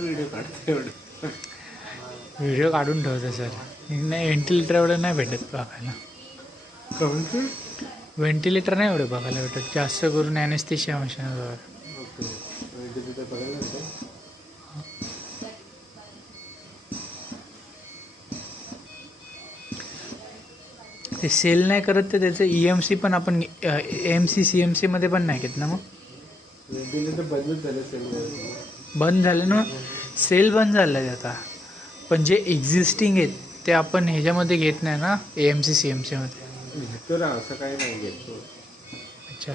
Video काढते एवढं. Video काढून ठेवतो सर. नाही व्हेंटिलेटर एवढं नाही भेटत बघायला. कोणतं? व्हेंटिलेटर नाही एवढं बघायला भेटत, जास्त करून ॲनेस्थेशिया मशीनवर. ओके. तिथे बघायला होतं. ते सेल नाही करत तर त्याचं EMC पण आपण AMC CMC मध्ये पण नाही घेत ना मग. व्हेंटिलेटर बंदच झालं सेल. बंद झालं ना, सेल बंद झालं आहे आता. पण जे एक्झिस्टिंग आहेत ते आपण ह्याच्यामध्ये घेत नाही ना, AMC CMC मध्ये. घेतो ना, असं काही नाही घेतो. अच्छा.